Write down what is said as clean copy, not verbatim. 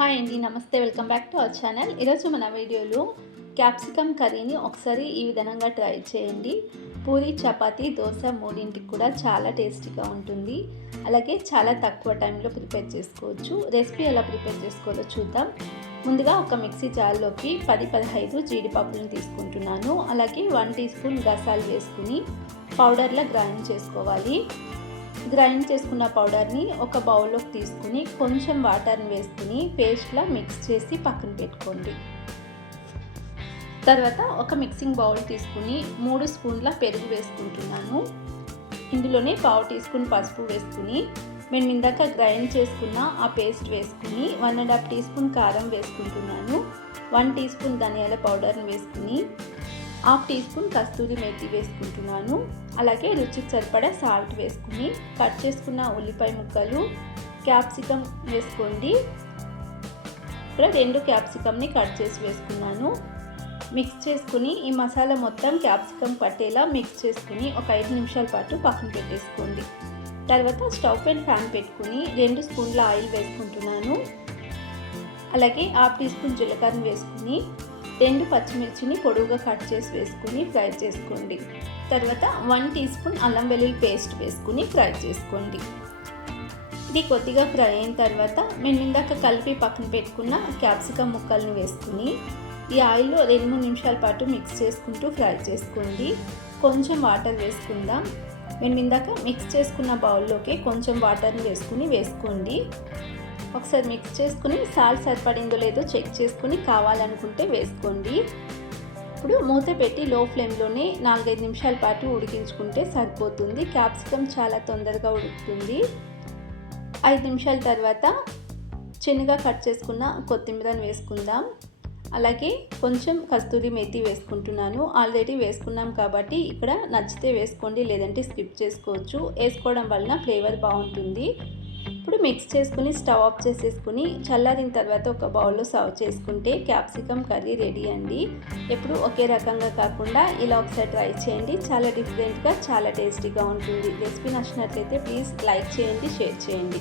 Hi అండి, నమస్తే. Welcome back to our channel. ఈరోజు మన వీడియోలో క్యాప్సికమ్ కర్రీని ఒకసారి ఈ విధంగా ట్రై చేయండి. పూరి, చపాతీ, దోశ మూడింటికి కూడా చాలా టేస్టీగా ఉంటుంది. అలాగే చాలా తక్కువ టైంలో ప్రిపేర్ చేసుకోవచ్చు. రెసిపీ ఎలా ప్రిపేర్ చేసుకోవాలో చూద్దాం. ముందుగా ఒక మిక్సీ జార్లోకి 10-15 జీడిపప్పులను తీసుకుంటున్నాను. అలాగే 1 టీ స్పూన్ గసాలు వేసుకుని పౌడర్లా గ్రైండ్ చేసుకోవాలి. గ్రైండ్ చేసుకున్న పౌడర్ని ఒక బౌల్లోకి తీసుకుని కొంచెం వాటర్ని వేసుకుని పేస్ట్లా మిక్స్ చేసి పక్కన పెట్టుకోండి. తర్వాత ఒక మిక్సింగ్ బౌల్ తీసుకుని 3 స్పూన్ల పెరుగు వేసుకుంటున్నాను. ఇందులోనే 1/2 టీ స్పూన్ పసుపు వేసుకుని మేము ఇందాక గ్రైండ్ చేసుకున్న ఆ పేస్ట్ వేసుకుని 1.5 టీ స్పూన్ కారం వేసుకుంటున్నాను. 1 టీ స్పూన్ ధనియాల పౌడర్ని వేసుకుని 1/2 టీ స్పూన్ కస్తూరి మేతి వేసుకుంటున్నాను. అలాగే రుచికి సరిపడా సాల్ట్ వేసుకుని కట్ చేసుకున్న ఉల్లిపాయ ముక్కలు, క్యాప్సికమ్ వేసుకోండి. ఇక్కడ 2 క్యాప్సికమ్ని కట్ చేసి వేసుకున్నాను. మిక్స్ చేసుకుని ఈ మసాలా మొత్తం క్యాప్సికమ్ పట్టేలా మిక్స్ చేసుకుని ఒక 5 నిమిషాల పాటు పక్కన పెట్టేసుకోండి. తర్వాత స్టవ్ పైన ప్యాన్ పెట్టుకుని 2 స్పూన్ల ఆయిల్ వేసుకుంటున్నాను. అలాగే 1/2 టీ స్పూన్ జీలకర్ర వేసుకుని 2 పచ్చిమిర్చిని పొడవుగా కట్ చేసి వేసుకుని ఫ్రై చేసుకోండి. తర్వాత 1 టీ స్పూన్ అల్లం వెల్లుల్లి పేస్ట్ వేసుకుని ఫ్రై చేసుకోండి. ఇది కొద్దిగా ఫ్రై అయిన తర్వాత మేము ఇందాక కలిపి పక్కన పెట్టుకున్న క్యాప్సికమ్ ముక్కలను వేసుకుని ఈ ఆయిల్లో 2-3 నిమిషాల పాటు మిక్స్ చేసుకుంటూ ఫ్రై చేసుకోండి. కొంచెం వాటర్ వేసుకుందాం. మేము ఇందాక మిక్స్ చేసుకున్న బౌల్లోకి కొంచెం వాటర్ని వేసుకోండి. ఒకసారి మిక్స్ చేసుకుని సాల్ట్ సరిపడిందో లేదో చెక్ చేసుకుని కావాలనుకుంటే వేసుకోండి. ఇప్పుడు మూత పెట్టి లో ఫ్లేమ్లోనే 4-5 నిమిషాల పాటు ఉడికించుకుంటే సరిపోతుంది. క్యాప్సికమ్ చాలా తొందరగా ఉడుకుతుంది. 5 నిమిషాల తర్వాత చిన్నగా కట్ చేసుకున్న కొత్తిమీరని వేసుకుందాం. అలాగే కొంచెం కస్తూరి మేతి వేసుకుంటున్నాను. ఆల్రెడీ వేసుకున్నాం కాబట్టి ఇక్కడ నచ్చితే వేసుకోండి, లేదంటే స్కిప్ చేసుకోవచ్చు. వేసుకోవడం వలన ఫ్లేవర్ బాగుంటుంది. ఇప్పుడు మిక్స్ చేసుకుని స్టవ్ ఆఫ్ చేసేసుకుని చల్లారిన తర్వాత ఒక బౌల్లో సర్వ్ చేసుకుంటే క్యాప్సికమ్ కర్రీ రెడీ అండి. ఎప్పుడు ఒకే రకంగా కాకుండా ఇలా ఒకసారి ట్రై చేయండి. చాలా డిఫరెంట్గా, చాలా టేస్టీగా ఉంటుంది. రెసిపీ నచ్చినట్లయితే ప్లీజ్ లైక్ చేయండి, షేర్ చేయండి.